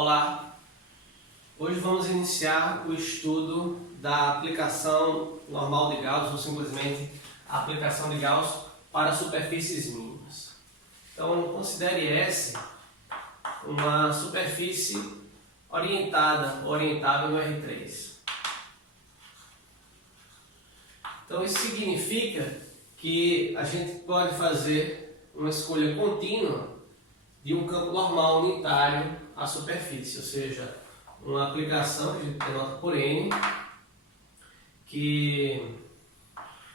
Olá! Hoje vamos iniciar o estudo da aplicação normal de Gauss, ou simplesmente a aplicação de Gauss para superfícies mínimas. Então, considere S uma superfície orientável no R3. Então, isso significa que a gente pode fazer uma escolha contínua de um campo normal unitário à superfície, ou seja, uma aplicação que a gente denota por N, que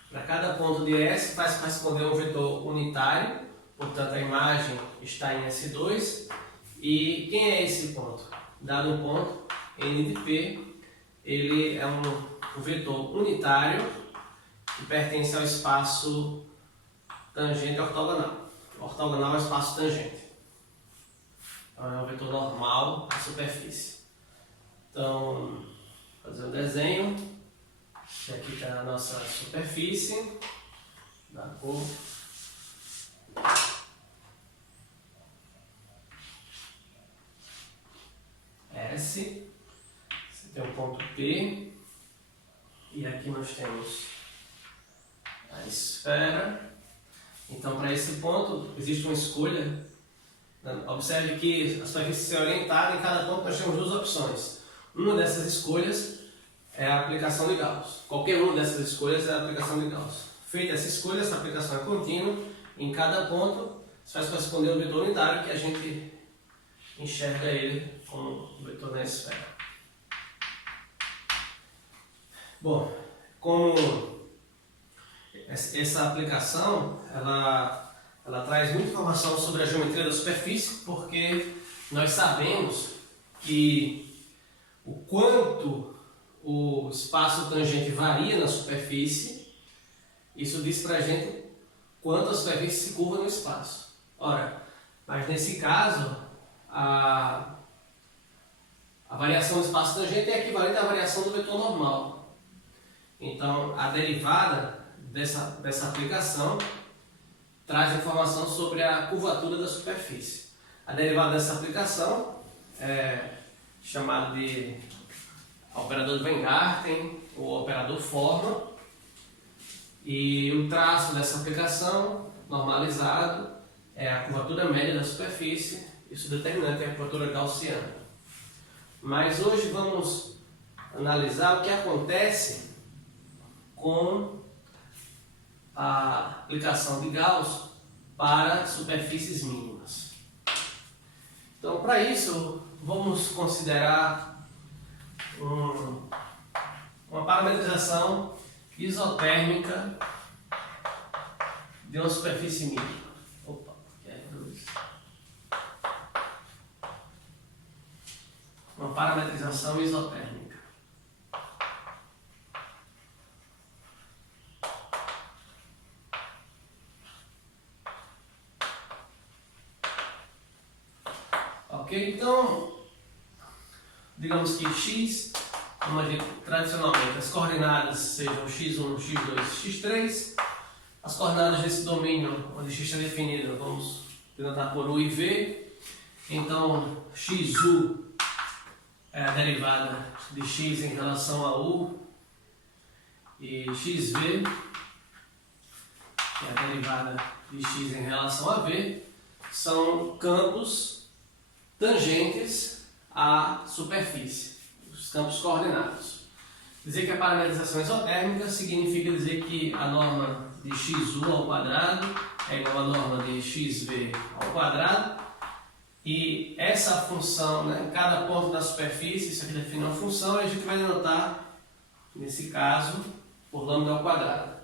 para cada ponto de S faz corresponder a um vetor unitário, portanto a imagem está em S2, e quem é esse ponto? Dado um ponto, N de P, ele é um vetor unitário que pertence ao espaço tangente ortogonal. Ortogonal é o espaço tangente. Então, é um vetor normal à superfície. Então, vou fazer um desenho. Aqui está a nossa superfície, da cor S. Você tem um ponto P. E aqui nós temos a esfera. Então, para esse ponto, existe uma escolha. Observe que a superfície é orientada, em cada ponto nós temos duas opções. Uma dessas escolhas é a aplicação de Gauss. Qualquer uma dessas escolhas é a aplicação de Gauss. Feita essa escolha, essa aplicação é contínua. Em cada ponto, você faz corresponder ao vetor unitário que a gente enxerga ele como vetor na esfera. Bom, como essa aplicação, ela traz muita informação sobre a geometria da superfície, porque nós sabemos que o quanto o espaço tangente varia na superfície, isso diz para a gente quanto a superfície se curva no espaço. Ora, mas nesse caso, a variação do espaço tangente é equivalente à variação do vetor normal. Então, a derivada dessa aplicação traz informação sobre a curvatura da superfície. A derivada dessa aplicação é chamada de operador de Weingarten ou operador forma, e o traço dessa aplicação normalizado é a curvatura média da superfície, isso determinante é a curvatura gaussiana. Mas hoje vamos analisar o que acontece com a aplicação de Gauss para superfícies mínimas. Então, para isso, vamos considerar uma parametrização isotérmica de uma superfície mínima. Uma parametrização isotérmica. Ok? Então, digamos que x, onde tradicionalmente as coordenadas sejam x1, x2, x3. As coordenadas desse domínio, onde x está definido, vamos denotar por u e v. Então, xu é a derivada de x em relação a u, e xv que é a derivada de x em relação a v, são campos tangentes à superfície, os campos coordenados. Dizer que a parametrização isotérmica significa dizer que a norma de xu ao quadrado é igual à norma de xv ao quadrado, e essa função, em cada ponto da superfície, isso aqui define uma função, e a gente vai denotar, nesse caso, por lambda ao quadrado.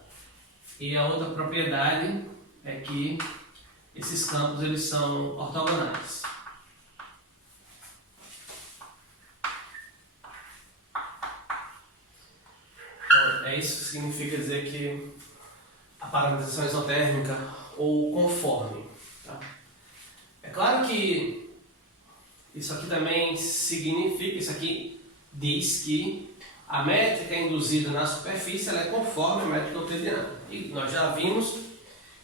E a outra propriedade é que esses campos eles são ortogonais. É isso que significa dizer que a parametrização isotérmica ou conforme. Tá? É claro que isso aqui também significa, isso aqui diz que a métrica induzida na superfície ela é conforme a métrica euclidiana. E nós já vimos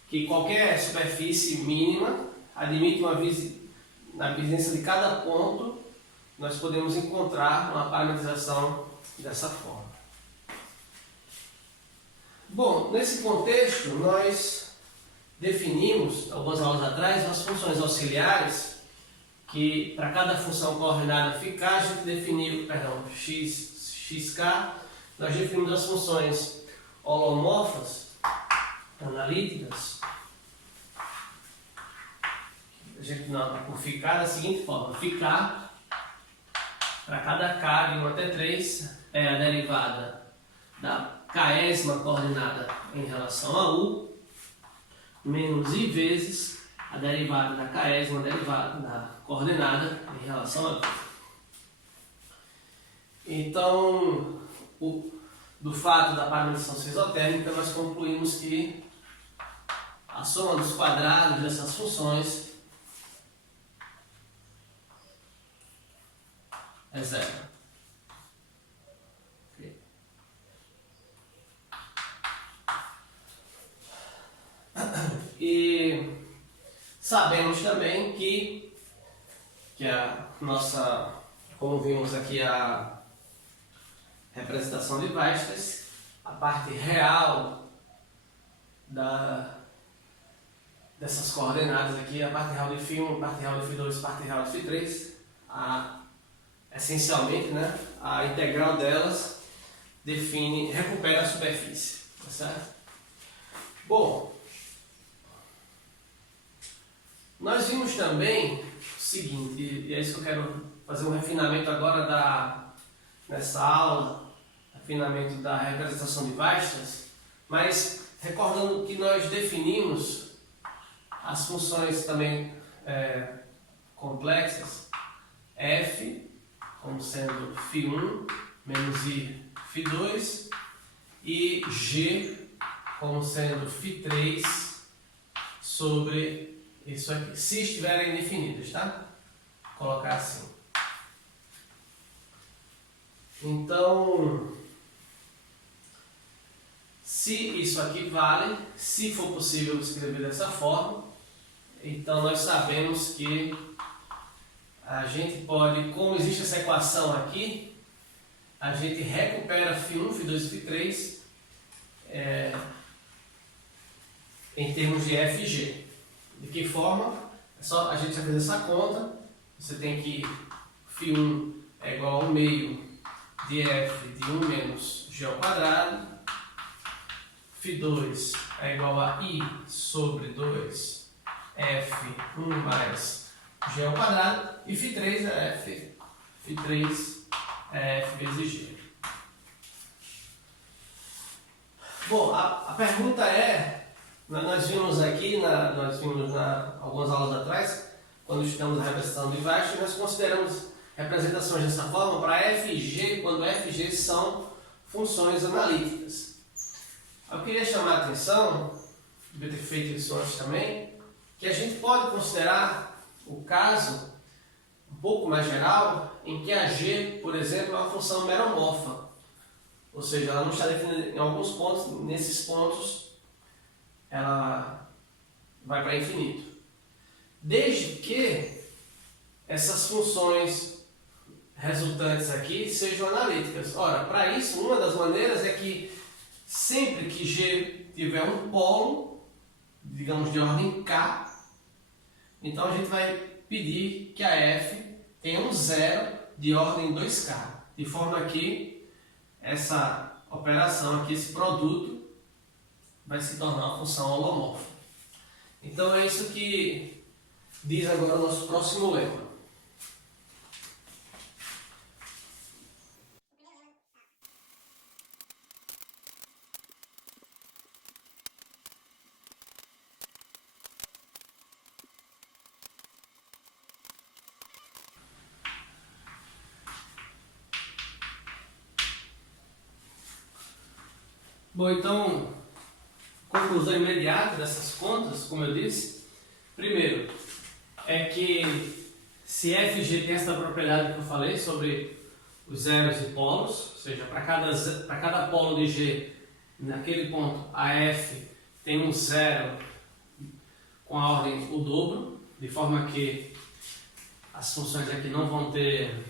que qualquer superfície mínima admite na vizinhança de cada ponto nós podemos encontrar uma parametrização dessa forma. Bom, nesse contexto, nós definimos, algumas aulas atrás, as funções auxiliares, que para cada função coordenada ficar, a gente definiu, xk, nós definimos as funções holomorfas, analíticas. A gente nota por ficar da seguinte forma: ficar, para cada k de 1 até 3, é a derivada da késima coordenada em relação a u, menos i vezes a derivada da késima derivada da coordenada em relação a v. Então, do fato da parametrização ser isotérmica, nós concluímos que a soma dos quadrados dessas funções é zero. E sabemos também que a nossa, como vimos aqui, a representação de Weierstrass, a parte real dessas coordenadas aqui, a parte real de φ1, parte real de φ2, parte real de φ3, essencialmente, né, a integral delas recupera a superfície, tá certo? Bom, nós vimos também o seguinte, e é isso que eu quero fazer um refinamento agora nessa aula, refinamento da representação de Weierstrass, mas recordando que nós definimos as funções também complexas, f como sendo φ1 menos i φ2 e g como sendo φ3 sobre isso aqui, se estiverem definidas, tá? Vou colocar assim. Então, se isso aqui vale, se for possível escrever dessa forma, então nós sabemos que a gente pode, como existe essa equação aqui, a gente recupera φ1, φ2 e φ3 em termos de f e g. De que forma? É só a gente já fez essa conta. Você tem que φ1 é igual ao meio de f de 1 menos g ao quadrado. φ2 é igual a i sobre 2 f1 mais g ao quadrado. E φ3 é f. φ3 é f vezes g. Bom, a pergunta é... Nós vimos aqui, algumas aulas atrás, quando estudamos a representação de Weierstrass, nós consideramos representações dessa forma para f e g, quando f e g são funções analíticas. Eu queria chamar a atenção, devia ter feito isso antes também, que a gente pode considerar o caso um pouco mais geral, em que a g, por exemplo, é uma função meromorfa. Ou seja, ela não está definida em alguns pontos, nesses pontos ela vai para infinito. Desde que essas funções resultantes aqui sejam analíticas. Ora, para isso, uma das maneiras é que sempre que G tiver um polo, digamos de ordem K, então a gente vai pedir que a F tenha um zero de ordem 2K, de forma que essa operação aqui, esse produto, vai se tornar uma função holomorfa. Então é isso que diz agora o nosso próximo lema. Bom, então, conclusão imediata dessas contas, como eu disse, primeiro, é que se f e g tem essa propriedade que eu falei sobre os zeros e polos, ou seja, para cada polo de g, naquele ponto, a f tem um zero com a ordem o dobro, de forma que as funções aqui não vão ter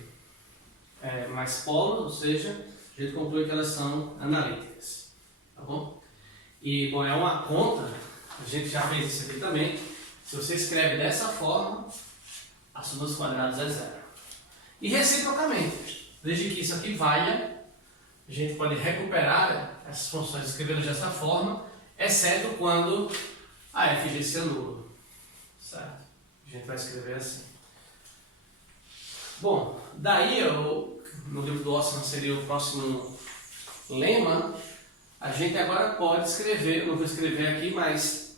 mais polos, ou seja, a gente conclui que elas são analíticas. Tá bom? E, bom, é uma conta, a gente já fez isso aqui também. Se você escreve dessa forma, a soma dos quadrados é zero. E reciprocamente, desde que isso aqui valha, a gente pode recuperar essas funções escrevendo dessa forma, exceto quando a FG se anula. Certo? A gente vai escrever assim. Bom, daí no livro do Ossman seria o próximo lema. A gente agora pode escrever, não vou escrever aqui, mas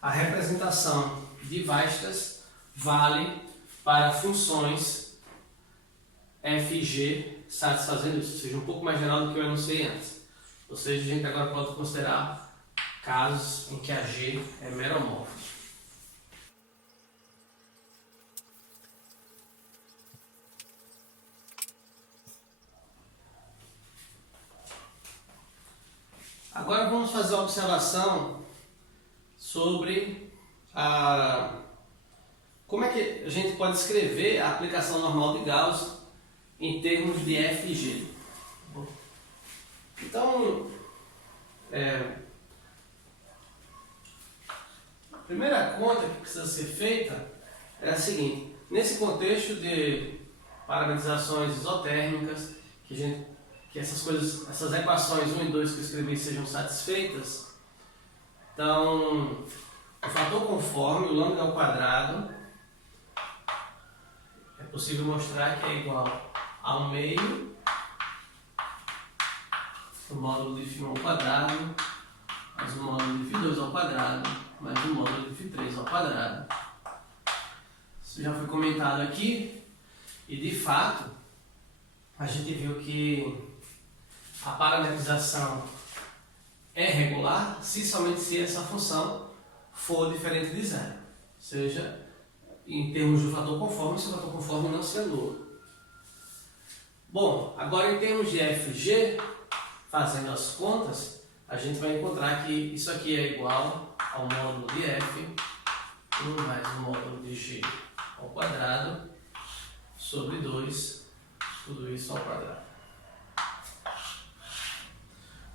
a representação de Weierstrass vale para funções FG satisfazendo isso, ou seja, um pouco mais geral do que eu enunciei antes. Ou seja, a gente agora pode considerar casos em que a G é meromórfica. Agora vamos fazer uma observação sobre como é que a gente pode escrever a aplicação normal de Gauss em termos de F e G. Então, a primeira conta que precisa ser feita é a seguinte: nesse contexto de parametrizações isotérmicas, que essas equações 1 e 2 que eu escrevi sejam satisfeitas, então o fator conforme, o lambda ao quadrado, é possível mostrar que é igual a 1 meio do módulo de φ1 ao quadrado, mais o módulo de φ2 ao quadrado, mais o módulo de φ3 ao quadrado. Isso já foi comentado aqui, e de fato a gente viu que a parametrização é regular somente se essa função for diferente de zero. Ou seja, em termos do fator conforme, se o fator conforme não se anula. Bom, agora em termos de FG, fazendo as contas, a gente vai encontrar que isso aqui é igual ao módulo de F, 1 mais o módulo de G ao quadrado, sobre 2, tudo isso ao quadrado.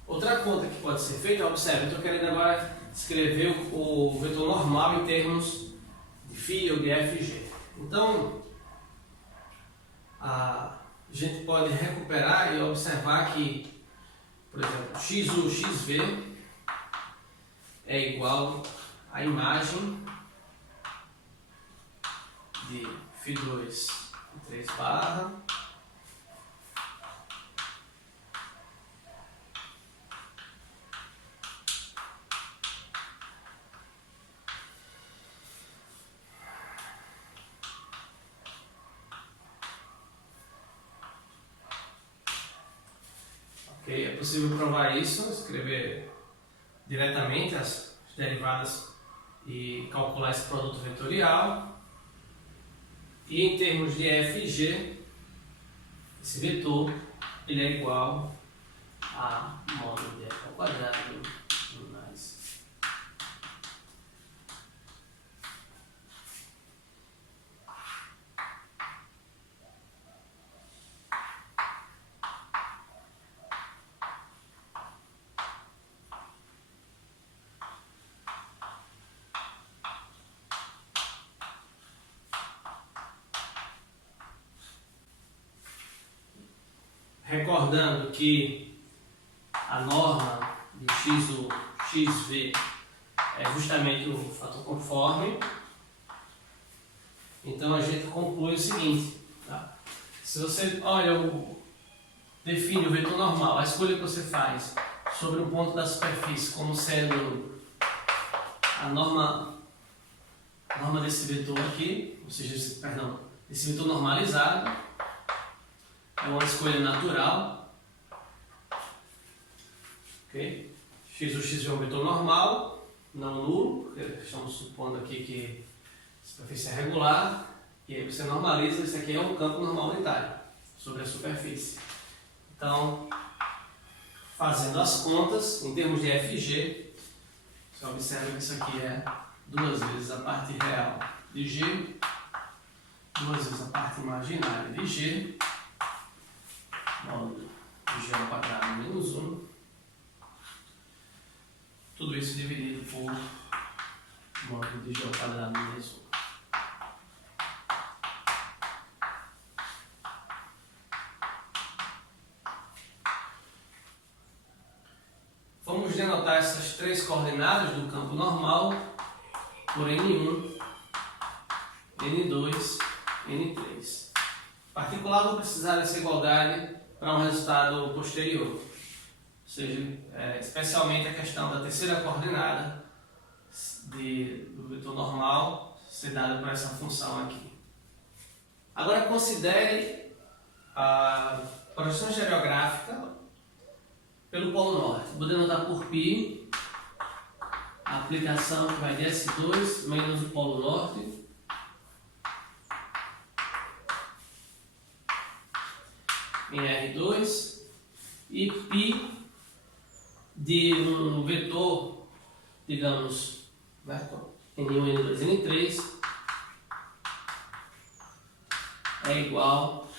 Outra conta que pode ser feita, observe, eu estou querendo agora escrever o vetor normal em termos de φ ou de FG. Então, a gente pode recuperar e observar que, por exemplo, XU, XV é igual à imagem de φ2 em 3 barra é possível provar isso, escrever diretamente as derivadas e calcular esse produto vetorial. E em termos de f e g, esse vetor ele é igual a módulo de f ao quadrado mais recordando que a norma de XU, XV é justamente o fator conforme, então a gente conclui o seguinte, tá? Se você define o vetor normal, a escolha que você faz sobre o ponto da superfície como sendo a norma desse vetor aqui, ou seja, esse vetor normalizado, é uma escolha natural, ok? XU, XV é um vetor normal, não nulo, porque estamos supondo aqui que a superfície é regular, e aí você normaliza, isso aqui é um campo normal unitário sobre a superfície. Então, fazendo as contas, em termos de f e g, você observa que isso aqui é 2 vezes a parte real de g, 2 vezes a parte imaginária de g, módulo de G ao quadrado menos 1. Tudo isso dividido por módulo de G ao quadrado menos 1. Vamos denotar essas três coordenadas do campo normal por N1, N2, N3. Em particular, vou precisar dessa igualdade para um resultado posterior, ou seja, especialmente a questão da terceira coordenada do vetor normal ser dada por essa função aqui. Agora considere a projeção estereográfica pelo polo norte. Vou denotar por π a aplicação que vai de S2 menos o polo norte em R2 e π de um vetor, digamos, N1, N2, N3 é igual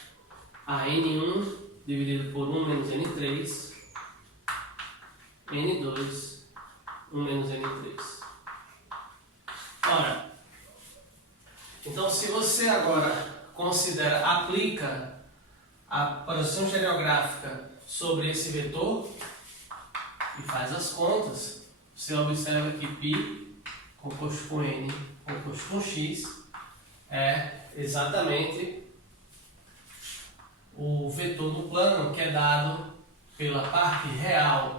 a N1 dividido por 1 menos N3 N2, 1 menos N3. Ora, então se você agora aplica a projeção estereográfica sobre esse vetor e faz as contas, você observa que π composto com N composto com X é exatamente o vetor do plano que é dado pela parte real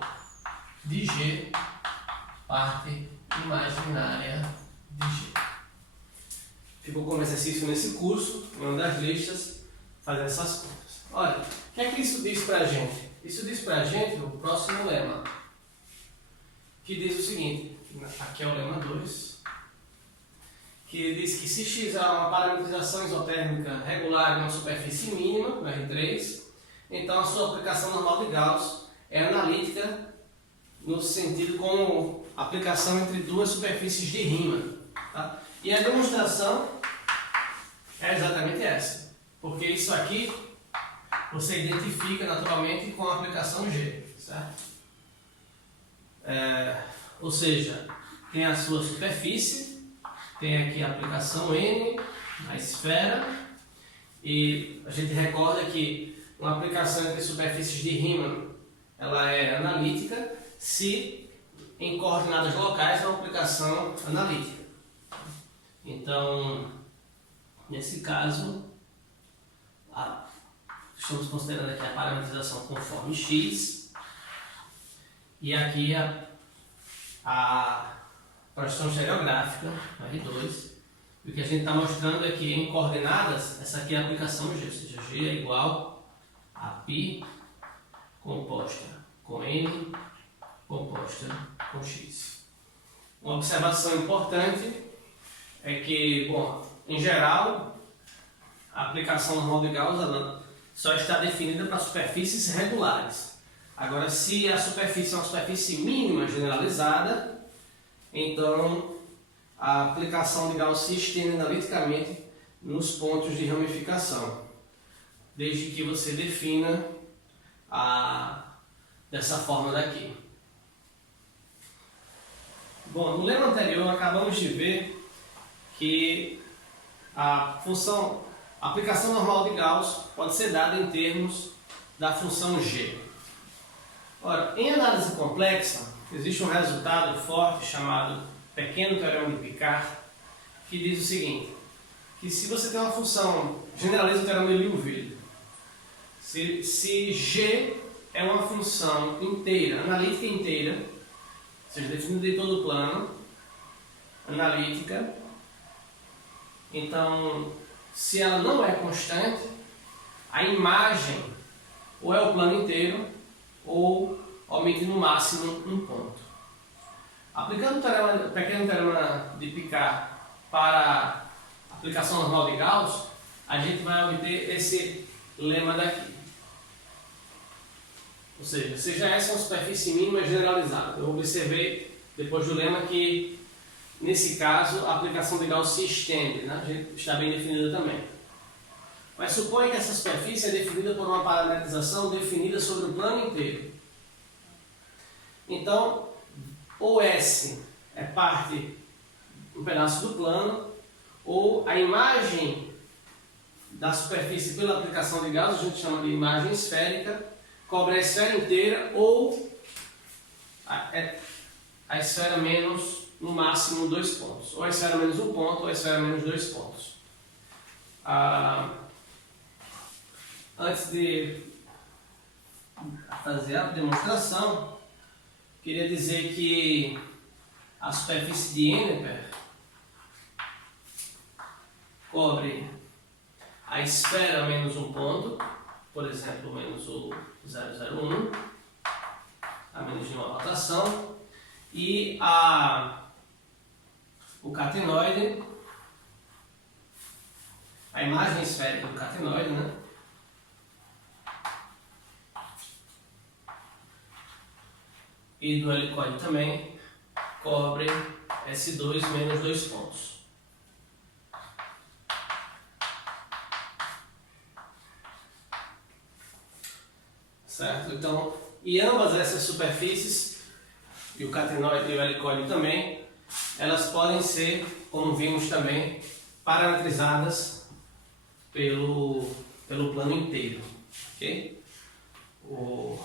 de G, parte imaginária de G. Ficou como exercício nesse curso, em uma das listas, fazer essas contas. Olha, o que é que isso diz pra gente? Isso diz pra gente o próximo lema, que diz o seguinte, aqui é o lema 2, que diz que se x é uma parametrização isotérmica regular em uma superfície mínima, no R3, então a sua aplicação normal de Gauss é analítica no sentido como aplicação entre duas superfícies de Riemann. Tá? E a demonstração é exatamente essa, porque isso aqui você identifica naturalmente com a aplicação G, certo? Ou seja, tem a sua superfície, tem aqui a aplicação N na esfera, e a gente recorda que uma aplicação entre superfícies de Riemann ela é analítica se em coordenadas locais é uma aplicação analítica. Então, nesse caso, estamos considerando aqui a parametrização conforme x, e aqui a projeção estereográfica, R2, e o que a gente está mostrando é que em coordenadas, essa aqui é a aplicação G, ou seja, G é igual a π composta com N composta com x. Uma observação importante é que, bom, em geral, a aplicação normal de Gauss ela só está definida para superfícies regulares. Agora, se a superfície é uma superfície mínima generalizada, então a aplicação de Gauss se estende analiticamente nos pontos de ramificação, desde que você defina dessa forma daqui. Bom, no lema anterior acabamos de ver que a aplicação normal de Gauss pode ser dada em termos da função G. Ora, em análise complexa, existe um resultado forte chamado pequeno teorema de Picard, que diz o seguinte, que se você tem uma função, generaliza o teorema de Liouville, se G é uma função inteira, analítica inteira, ou seja, definida em todo o plano, analítica, então, se ela não é constante, a imagem ou é o plano inteiro, ou omite no máximo um ponto. Aplicando o pequeno teorema de Picard para a aplicação normal de Gauss, a gente vai obter esse lema daqui. Ou seja essa é uma superfície mínima generalizada. Eu observei depois do lema que, nesse caso, a aplicação de Gauss se estende, né? A gente está bem definida também. Mas suponha que essa superfície é definida por uma parametrização definida sobre o plano inteiro. Então, ou S é parte, um pedaço do plano, ou a imagem da superfície pela aplicação de Gauss, a gente chama de imagem esférica, cobre a esfera inteira ou a esfera menos, no máximo, 2 pontos. Ou a esfera menos 1 ponto, ou a esfera menos 2 pontos. Antes de fazer a demonstração, queria dizer que a superfície de Henneper cobre a esfera menos 1 ponto, por exemplo, menos o 001, a menos de uma rotação, e o catenoide, a imagem esférica do catenoide, né? E do helicoide também cobre S2 menos 2 pontos. Certo? Então, e ambas essas superfícies, e o catenoide e o helicoide também, elas podem ser, como vimos também, parametrizadas pelo plano inteiro. Ok? O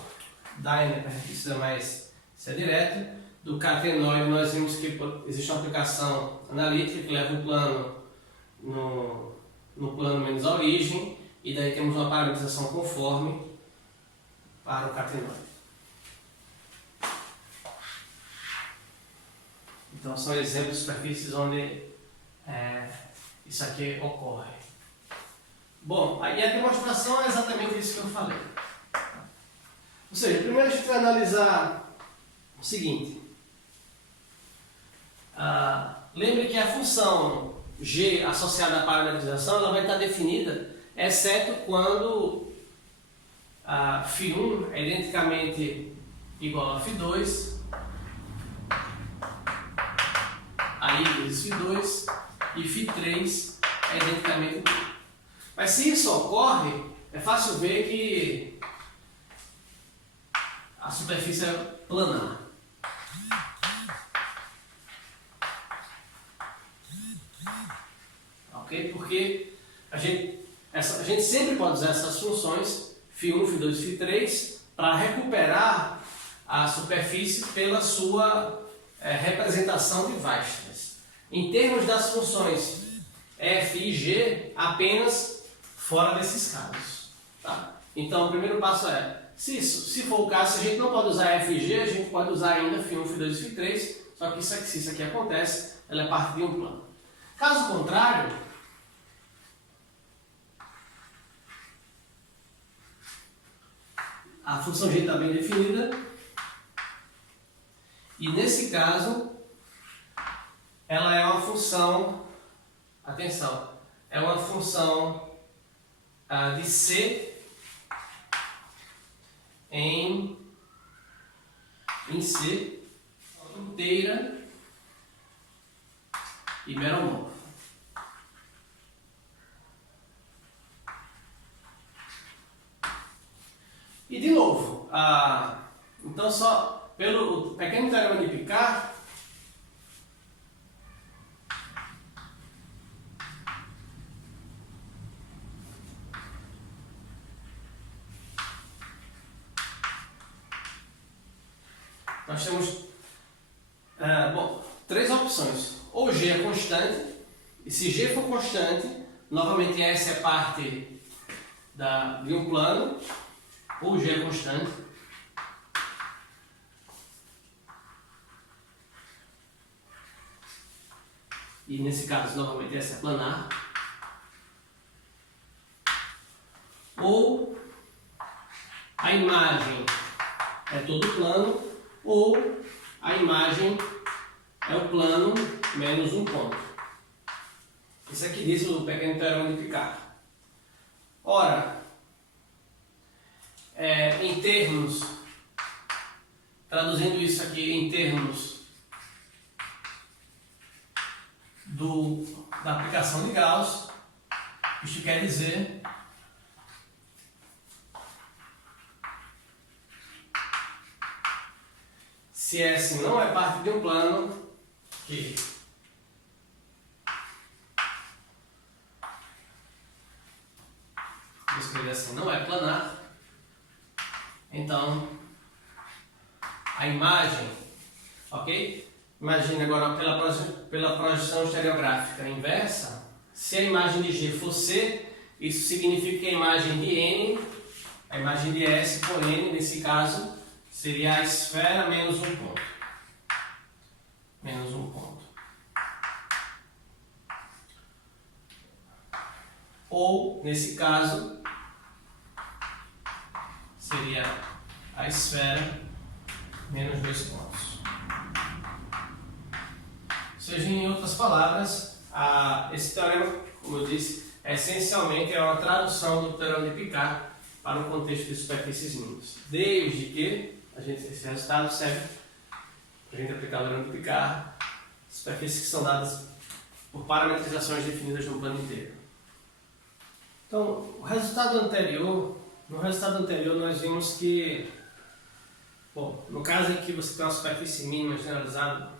da Henneper precisa mais ser direto. Do catenoide nós vimos que existe uma aplicação analítica que leva o plano no plano menos a origem, e daí temos uma parametrização conforme para o catenoide. Então são exemplos de superfícies onde isso aqui ocorre. Bom, aí a demonstração é exatamente isso que eu falei. Ou seja, primeiro a gente vai analisar o seguinte. Lembre que a função g associada à parametrização ela vai estar definida, exceto quando φ1 é identicamente igual a φ2, aí vezes φ2, e φ3 é identicamente igual. Mas se isso ocorre, é fácil ver que a superfície é planar. Ok? Porque a gente sempre pode usar essas funções φ1, φ2, φ3 para recuperar a superfície pela sua representação de Weierstrass. Em termos das funções f e g, apenas fora desses casos. Tá? Então o primeiro passo é, se for o caso, se a gente não pode usar f e g, a gente pode usar ainda φ1, φ2 e φ3, só que se isso aqui acontece, ela é parte de um plano. Caso contrário, a função g está bem definida, e nesse caso, ela é uma função, atenção, é uma função de C em C inteira e meromorfa. E de novo, então só pelo pequeno teorema de Picard, nós temos três opções. Ou G é constante, e se G for constante, novamente S é parte de um plano, ou G é constante. E nesse caso, novamente, S é planar. Ou a imagem é todo plano, ou a imagem é o plano menos um ponto. Isso aqui diz o pequeno teorema de Picard. Ora, em termos, traduzindo isso aqui em termos da aplicação de Gauss, isso quer dizer se S não é parte de um plano, que vou escrever assim, não é planar, então a imagem, ok? Imagine agora pela projeção estereográfica inversa, se a imagem de G for C, isso significa que a imagem de N, a imagem de S por N, nesse caso, seria a esfera menos um ponto. Menos um ponto. Ou, nesse caso, seria a esfera menos 2 pontos. Ou seja, em outras palavras, esse teorema, como eu disse, essencialmente é uma tradução do teorema de Picard para o contexto de superfícies mínimas. Desde que esse resultado serve para a gente aplicar o teorema de Picard, superfícies que são dadas por parametrizações definidas no plano inteiro. Então, no resultado anterior nós vimos que, bom, no caso em que você tem uma superfície mínima generalizada,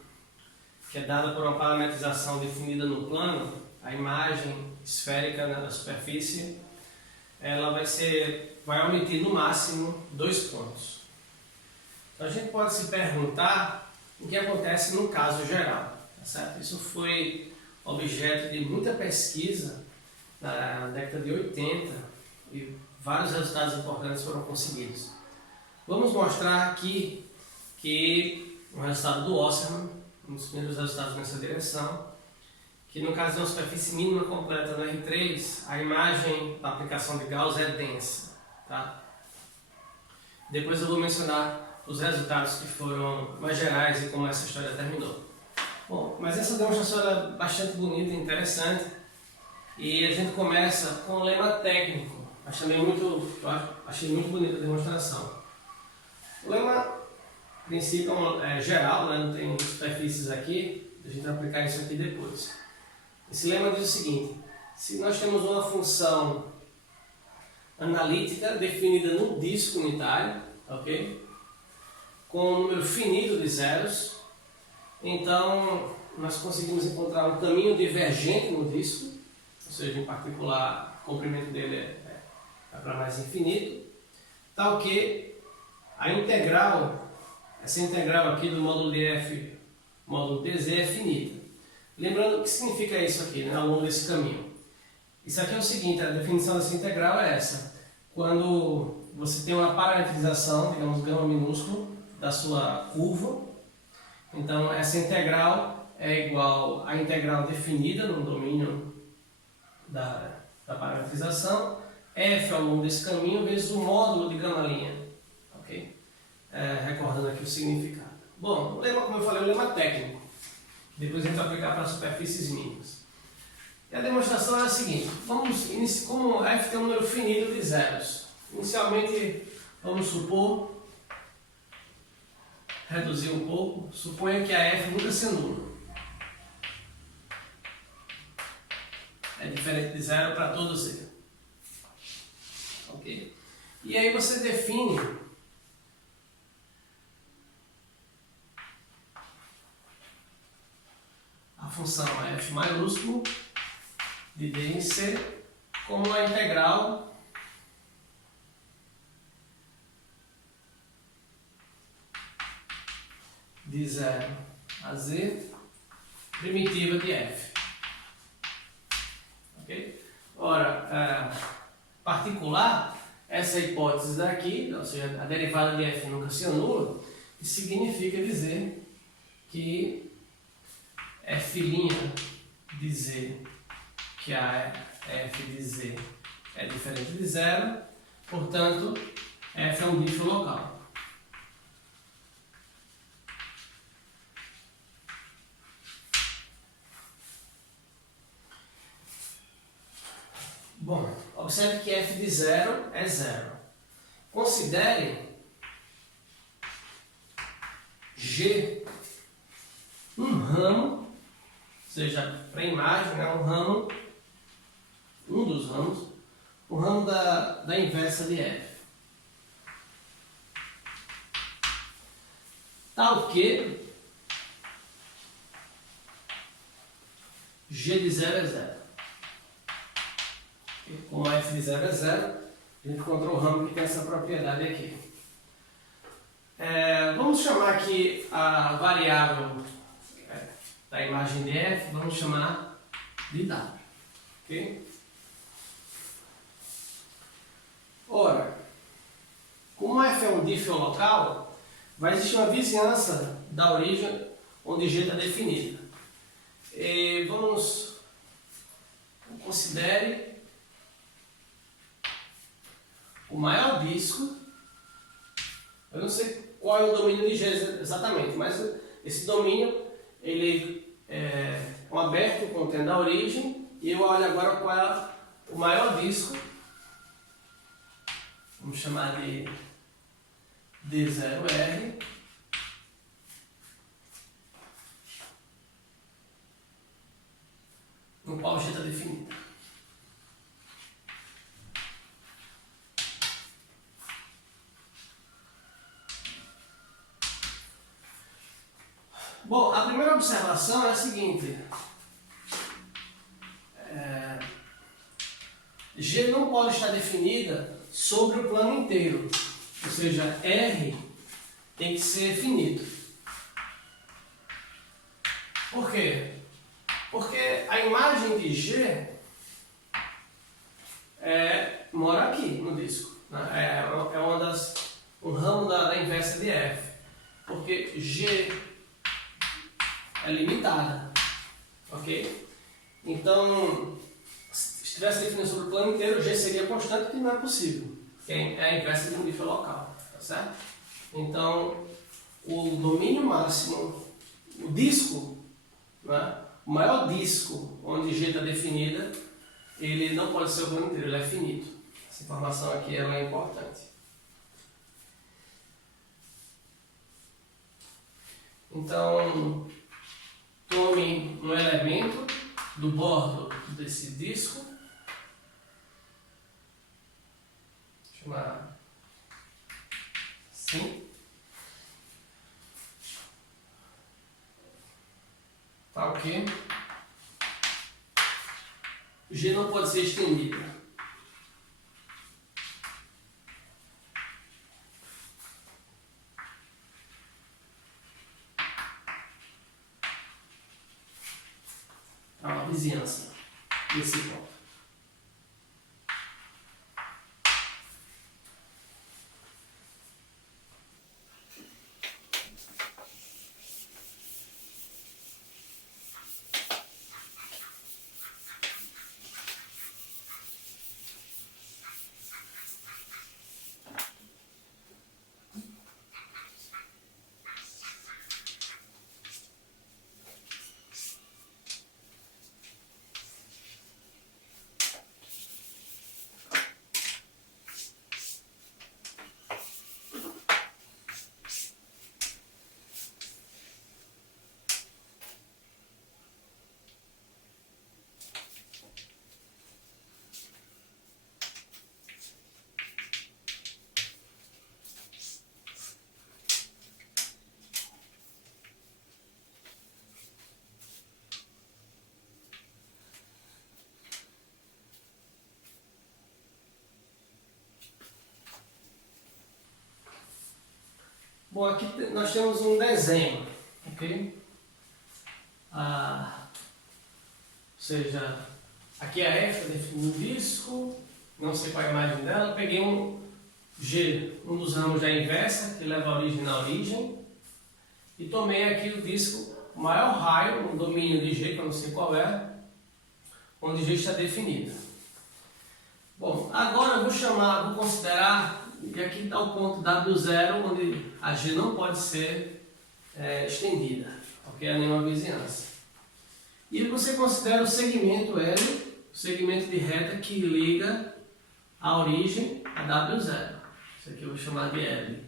que é dada por uma parametrização definida no plano, a imagem esférica, né, da superfície, ela vai omitir no máximo 2 pontos. Então a gente pode se perguntar o que acontece no caso geral, tá certo? Isso foi objeto de muita pesquisa na década de 80 e vários resultados importantes foram conseguidos. Vamos mostrar aqui que o resultado do Wasserman, um dos primeiros resultados nessa direção, que no caso de uma superfície mínima completa no R3, a imagem da aplicação de Gauss é densa. Tá? Depois eu vou mencionar os resultados que foram mais gerais e como essa história terminou. Bom, mas essa demonstração é bastante bonita e interessante, e a gente começa com o lema técnico. Achei muito bonita a demonstração. O lema, a princípio, é geral, né? Não tem superfícies aqui, a gente vai aplicar isso aqui depois. Esse lema diz o seguinte: se nós temos uma função analítica definida no disco unitário, ok? Com um número finito de zeros, então nós conseguimos encontrar um caminho divergente no disco, ou seja, em particular, o comprimento dele é para mais infinito, tal que a integral, essa integral aqui do módulo de f, módulo dz é finita. Lembrando o que significa isso aqui, né, ao longo desse caminho. Isso aqui é o seguinte, a definição dessa integral é essa. Quando você tem uma parametrização, digamos, gama minúsculo, da sua curva, então essa integral é igual à integral definida no domínio da parametrização, f ao longo desse caminho, vezes o módulo de gama', ok? Recordando aqui o significado. Bom, o lema, como eu falei, é o lema técnico. Depois a gente vai aplicar para superfícies mínimas. E a demonstração é a seguinte: como f tem um número finito de zeros, inicialmente vamos supor, reduzir um pouco, suponha que a f nunca seja nula. É diferente de zero para todo z. Ok? E aí você define a função f maiúsculo de d em c como a integral de 0 a z primitiva de f. Ok? Ora, particular, essa hipótese daqui, ou seja, a derivada de f nunca se anula, isso significa dizer que f' de z, que a f de z é diferente de zero, portanto, f é um dígito local. Bom, observe que f de zero é zero. Considere G um ramo, ou seja, para a imagem, é um dos ramos, o ramo da inversa de f. tal que G de 0 é 0. Como f de 0 é 0, a gente encontrou o ramo que tem essa propriedade aqui. Vamos chamar aqui a variável da imagem de f, vamos chamar de w. Okay? Ora, como f é um dífero local, vai existir uma vizinhança da origem onde g está definida. E vamos considere o maior disco. Eu não sei qual é o domínio de G exatamente, mas esse domínio ele é um aberto contendo a origem, e eu olho agora qual é o maior disco. Vamos chamar de D0R. No qual G está definido. Bom, a primeira observação é a seguinte. G não pode estar definida sobre o plano inteiro. Ou seja, R tem que ser finito. Por quê? Porque a imagem de G mora aqui no disco. Né? Um ramo da inversa de F. Porque G é limitada. Ok? Então, se estivesse definido sobre o plano inteiro, G seria constante, que não é possível. Que é a inversa de um dífero local. Tá certo? Então, o domínio máximo, o disco, né? O maior disco onde G está definida, ele não pode ser o plano inteiro, ele é finito. Essa informação aqui ela é importante. Então, tome um elemento do bordo desse disco, chamar assim. Tá ok? G não pode ser estendida. Há uma vizinhança desse ponto. Bom, aqui nós temos um desenho, ok? Ou seja, aqui a F definindo o disco, não sei qual é a imagem dela, peguei um G, um dos ramos da inversa, que leva a origem na origem, e tomei aqui o disco, o maior raio, um domínio de G, que eu não sei qual é, onde G está definido. Bom, agora eu vou considerar, e aqui está o ponto W0, onde a G não pode ser estendida, porque é nenhuma vizinhança. E você considera o segmento L, o segmento de reta que liga a origem a W0. Isso aqui eu vou chamar de L.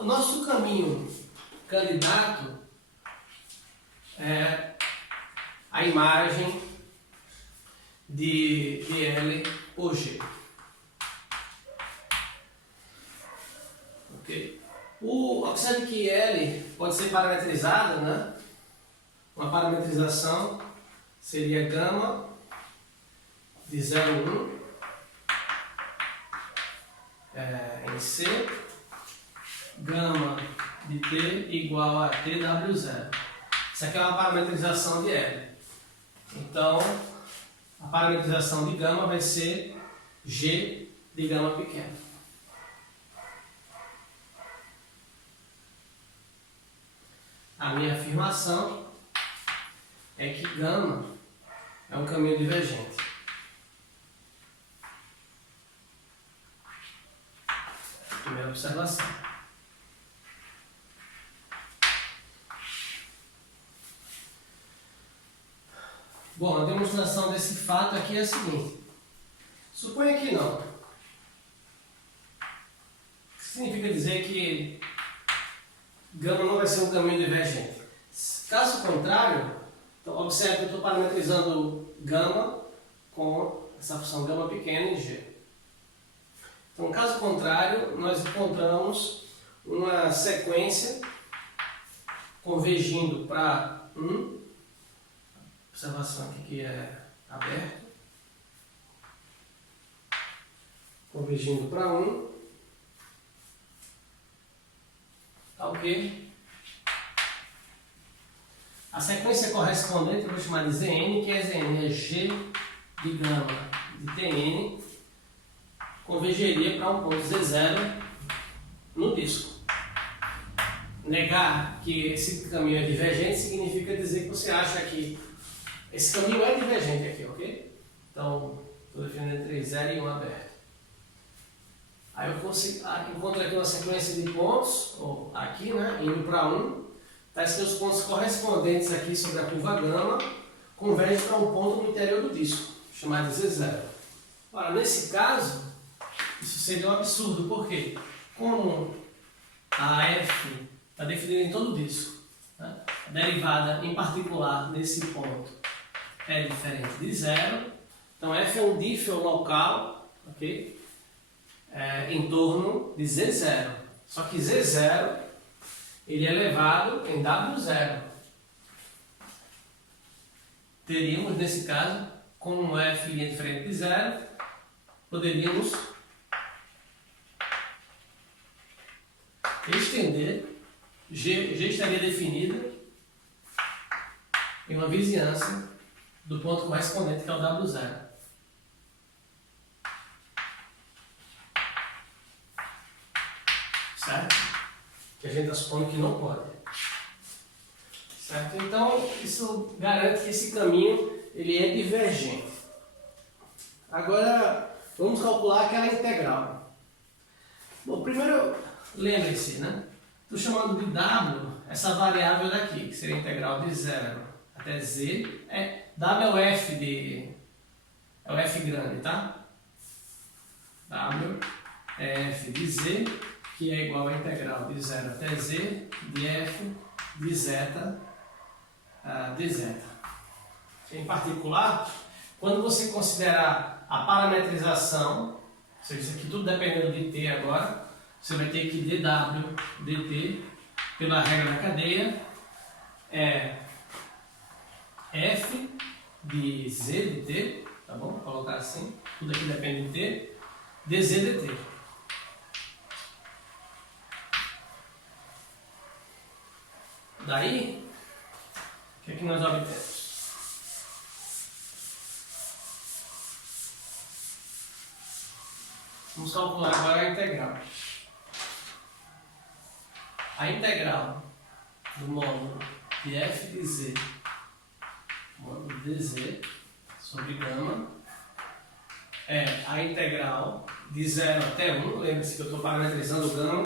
O nosso caminho candidato é a imagem de L por G. Ok? Observe que L pode ser parametrizada, né? Uma parametrização seria gama de 0,1 em C, gama de T igual a TW0. Isso aqui é uma parametrização de L. Então, a parametrização de gama vai ser G de gama pequena. A minha afirmação é que gama é um caminho divergente. Primeira observação. Bom, a demonstração desse fato aqui é a seguinte. Suponha que não. O que significa dizer que gama não vai ser um caminho divergente? Caso contrário, então observe que eu estou parametrizando gama com essa função gama pequena em G. Então, caso contrário, nós encontramos uma sequência convergindo para 1. Observação aqui que é aberto. Convergindo para 1. Tá ok? A sequência correspondente eu vou chamar de Zn, que é Zn é G de gama de Tn, convergeria para um ponto Z0 no disco. Negar que esse caminho é divergente significa dizer que você acha que esse caminho é divergente aqui, ok? Então, estou definindo entre 0 e 1 aberto. Aí eu encontro aqui uma sequência de pontos, ou aqui, né, indo para 1. Tais que os pontos correspondentes aqui sobre a curva gama convergem para um ponto no interior do disco, chamado Z0. Ora, nesse caso, isso seria um absurdo, por quê? Como a F está definida em todo o disco, né? A derivada em particular nesse ponto é diferente de 0, então F é um dífero local, ok? Em torno de Z0, só que Z0 ele é elevado em W0. Teríamos, nesse caso, como F é diferente de 0, poderíamos estender, G estaria definida em uma vizinhança do ponto correspondente, que é o W0. Certo? Que a gente está supondo que não pode. Certo? Então, isso garante que esse caminho ele é divergente. Agora, vamos calcular aquela integral. Bom, primeiro, lembre-se, né? Estou chamando de W essa variável daqui, que seria a integral de 0 até Z. W é o F é o F grande, tá? W é F de Z, que é igual a integral de 0 até Z de F de zeta de zeta. Em particular, quando você considerar a parametrização, ou seja, isso aqui tudo dependendo de T agora, você vai ter que dW dt, pela regra da cadeia, é F de Z de T, tá bom? Vou colocar assim, tudo aqui depende de T, dz dt. Daí, o que é que nós obtemos? Vamos calcular agora a integral. A integral do módulo de f de z, módulo dz, sobre gama, é a integral de 0 até 1. Lembre-se que eu estou parametrizando gama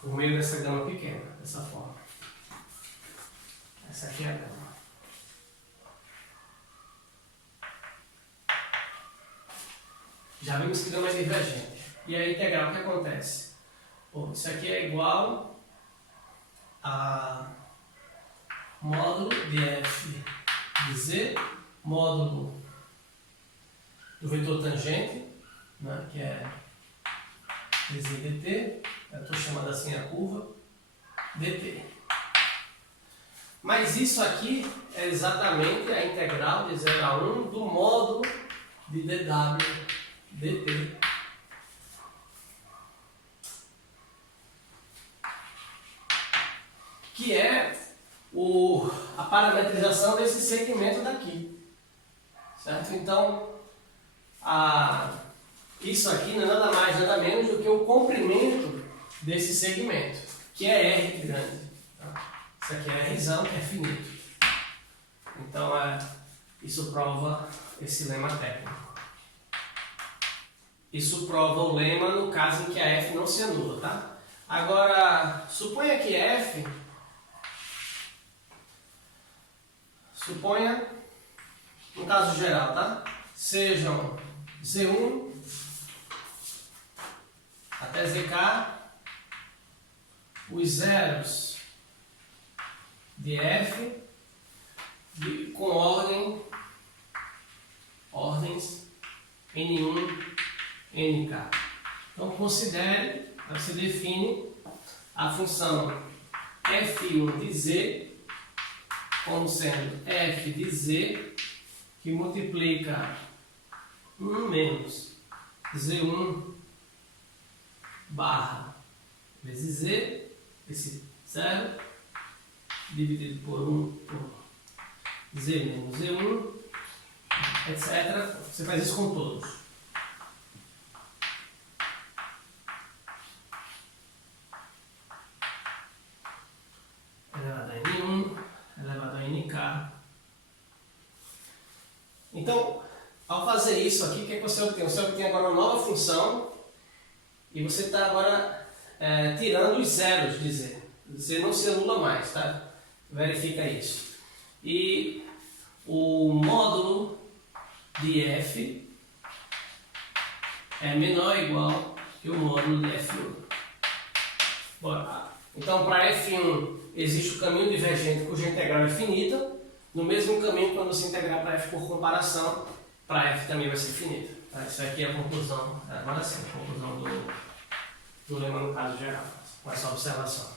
por meio dessa gama pequena, dessa forma. Essa aqui é a gama. Já vimos que gama é divergente. E a integral, o que acontece? Bom, isso aqui é igual a módulo de f de z, módulo do vetor tangente, né, que é dz dt, eu estou chamando assim a curva dt. Mas isso aqui é exatamente a integral de 0 a 1 do módulo de dw dt. Que é a parametrização desse segmento daqui. Certo? Então, isso aqui não é nada mais, nada menos do que o comprimento desse segmento, que é R grande. Tá? Isso aqui é Rzão, que é finito. Então, isso prova esse lema técnico. Isso prova o lema no caso em que a F não se anula, tá? Agora, suponha que F... Suponha, no caso geral, tá? Sejam Z1 até ZK os zeros de F com ordens N1, NK. Então considere, você define a função F1 de Z como sendo f de z, que multiplica 1 menos z1 barra vezes z, esse 0, dividido por 1 por z menos z1, etc. Você faz isso com todos. Elevado a n1, elevado a nk. Então, ao fazer isso aqui, o que você obtém? Você obtém agora uma nova função e você está agora tirando os zeros de z. Z não se anula mais, tá? Verifica isso. E o módulo de f é menor ou igual que o módulo de f1. Bora. Então, para f1 existe o caminho divergente cuja integral é finita. No mesmo caminho, quando você integrar para f por comparação, para f também vai ser finita. Tá? Isso aqui é a conclusão, agora sim, a conclusão do lema no caso geral, com essa observação.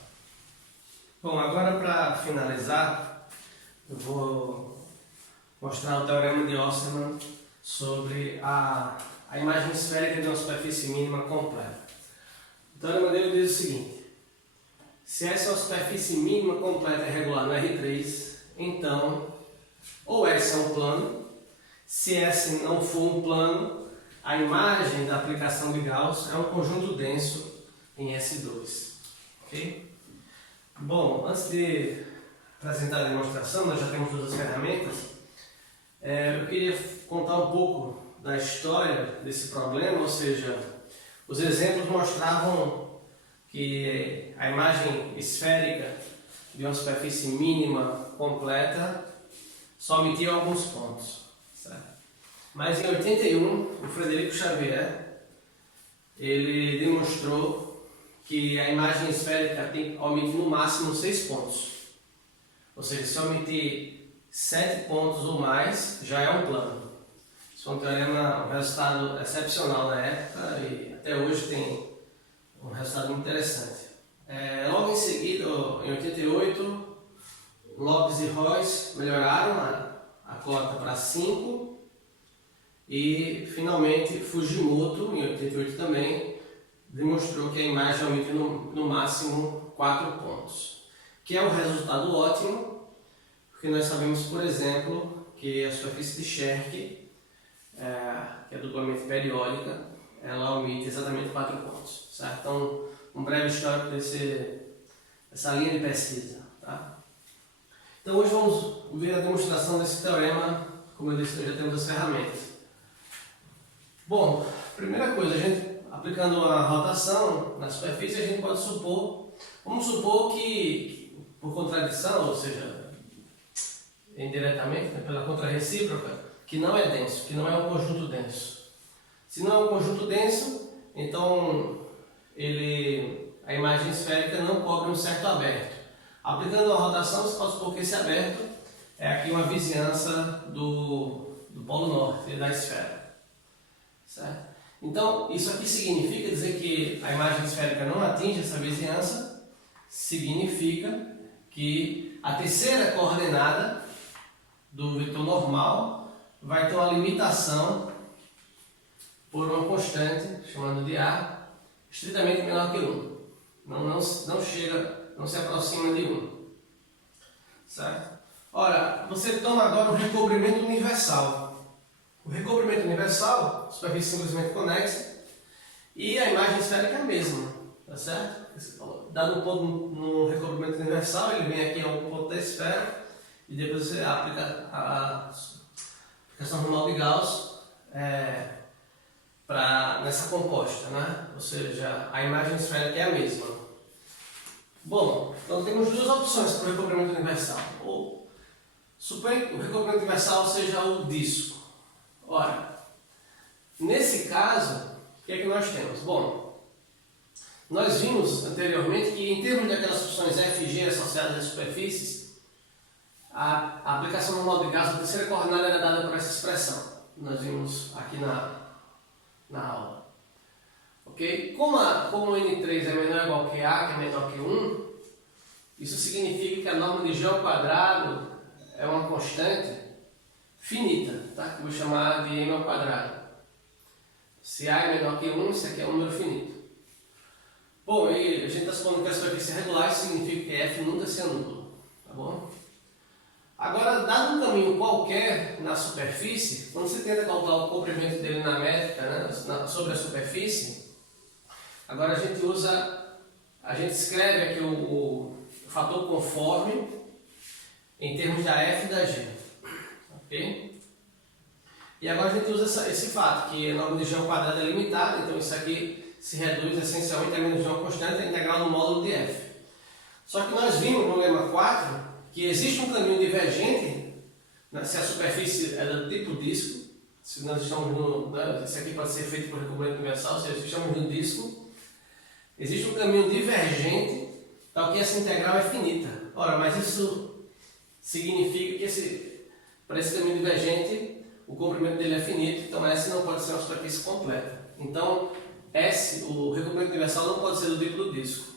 Bom, agora para finalizar, eu vou mostrar o teorema de Osserman sobre a imagem esférica de uma superfície mínima completa. O teorema dele diz o seguinte: se essa superfície mínima completa é regular no R3, então, ou S é um plano. Se S não for um plano, a imagem da aplicação de Gauss é um conjunto denso em S2. Ok? Bom, antes de apresentar a demonstração, nós já temos todas as ferramentas. Eu queria contar um pouco da história desse problema, ou seja, os exemplos mostravam que a imagem esférica de uma superfície mínima completa só omitia alguns pontos. Certo? Mas em 81, o Frederico Xavier ele demonstrou que a imagem esférica omite no máximo 6 pontos. Ou seja, se omitir 7 pontos ou mais, já é um plano. Isso foi um teorema, um resultado excepcional na época e até hoje tem um resultado muito interessante. Logo em seguida, em 88, Lopes e Royce melhoraram a cota para 5 e finalmente Fujimoto, em 88 também, demonstrou que a imagem omite no máximo 4 pontos, que é um resultado ótimo, porque nós sabemos, por exemplo, que a superfície de Scherk, que é duplamente periódica, ela omite exatamente 4 pontos. Certo? Então, um breve histórico dessa linha de pesquisa. Tá? Então hoje vamos ver a demonstração desse teorema. Como eu disse, nós já temos as ferramentas. Bom, primeira coisa, a gente aplicando a rotação na superfície, a gente pode supor, vamos supor que por contradição, ou seja, indiretamente, né, pela contrarrecíproca, que não é denso, que não é um conjunto denso. Se não é um conjunto denso, então a imagem esférica não cobre um certo aberto. Aplicando a rotação, você pode supor que esse aberto é aqui uma vizinhança do polo norte da esfera. Certo? Então, isso aqui significa dizer que a imagem esférica não atinge essa vizinhança, significa que a terceira coordenada do vetor normal vai ter uma limitação por uma constante, chamada de A, estritamente menor que 1. Não se aproxima de 1. Certo? Ora, você toma agora o recobrimento universal. O recobrimento universal, superfície simplesmente conexa, e a imagem esférica é a mesma, tá certo? Dado um ponto no recobrimento universal, ele vem aqui ao ponto da esfera, e depois você aplica a aplicação normal de Gauss nessa composta, né? Ou seja, a imagem esférica é a mesma. Bom, então temos duas opções para o recobrimento universal. Suponha que o recobrimento universal seja o disco. Ora, nesse caso, o que é que nós temos? Bom, nós vimos anteriormente que em termos daquelas funções f e g associadas às superfícies, a aplicação normal de Gauss, a terceira coordenada era dada por essa expressão. Nós vimos aqui na aula. Ok? Como n3 é menor ou igual que a, que é menor que 1, isso significa que a norma de g ao quadrado é uma constante finita, tá? Que eu vou chamar de m ao quadrado. Se a é menor que 1, isso aqui é um número finito. Bom, e a gente está supondo que a superfície é regular, isso significa que f nunca seja nulo, tá bom? Agora, dado um caminho qualquer na superfície, quando você tenta calcular o comprimento dele na métrica, né, sobre a superfície, agora a gente escreve aqui o fator conforme em termos da f e da g, ok? E agora a gente usa esse fato, que a norma de g ao quadrado é limitada, então isso aqui se reduz essencialmente a menos g ao constante, a integral do módulo de f. Só que nós vimos no lema 4 que existe um caminho divergente, né, se a superfície é do tipo disco, se nós estamos isso aqui pode ser feito por recobrimento universal, se nós estamos no disco, existe um caminho divergente, tal que essa integral é finita. Ora, mas isso significa que para esse caminho divergente, o comprimento dele é finito, então S não pode ser uma superfície completa. Então, o recobrimento universal não pode ser do tipo do disco.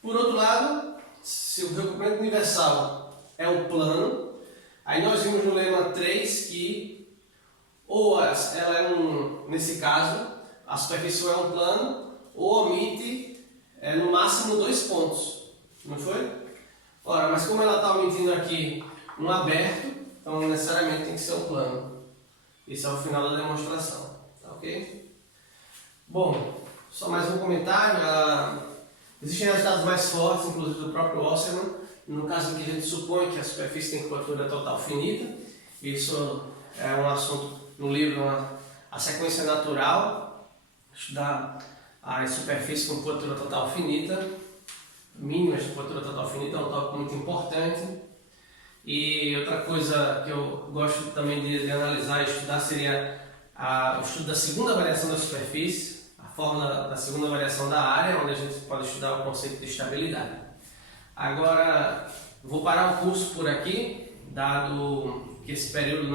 Por outro lado, se o recobrimento universal é o plano, aí nós vimos no lema 3 que ela é nesse caso, a superfície é um plano, ou omite no máximo 2 pontos, não foi? Ora, mas como ela está omitindo aqui um aberto, então necessariamente tem que ser um plano. Esse é o final da demonstração, tá ok? Bom, só mais um comentário. Existem resultados mais fortes, inclusive do próprio Osserman, no caso em que a gente supõe que a superfície tem curvatura total finita. Isso é um assunto no livro, a sequência natural, estudar a superfície com curvatura total finita, mínimas de curvatura total finita, é um tópico muito importante. E outra coisa que eu gosto também de analisar e estudar seria o estudo da segunda variação da superfície, a fórmula da segunda variação da área, onde a gente pode estudar o conceito de estabilidade. Agora, vou parar o curso por aqui, dado que esse período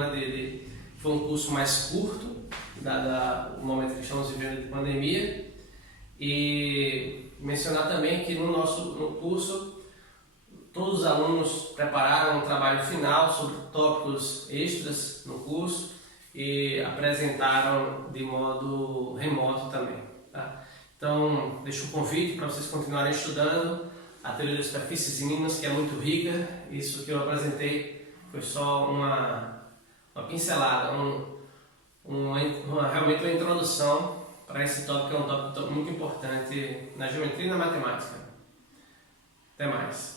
foi um curso mais curto, dado o momento que estamos vivendo de pandemia, e mencionar também que no curso todos os alunos prepararam um trabalho final sobre tópicos extras no curso e apresentaram de modo remoto também. Tá? Então, deixo um convite para vocês continuarem estudando a teoria das superfícies mínimas, que é muito rica. Isso que eu apresentei foi só uma pincelada, realmente uma introdução para esse tópico, que é um tópico muito importante na geometria e na matemática. Até mais!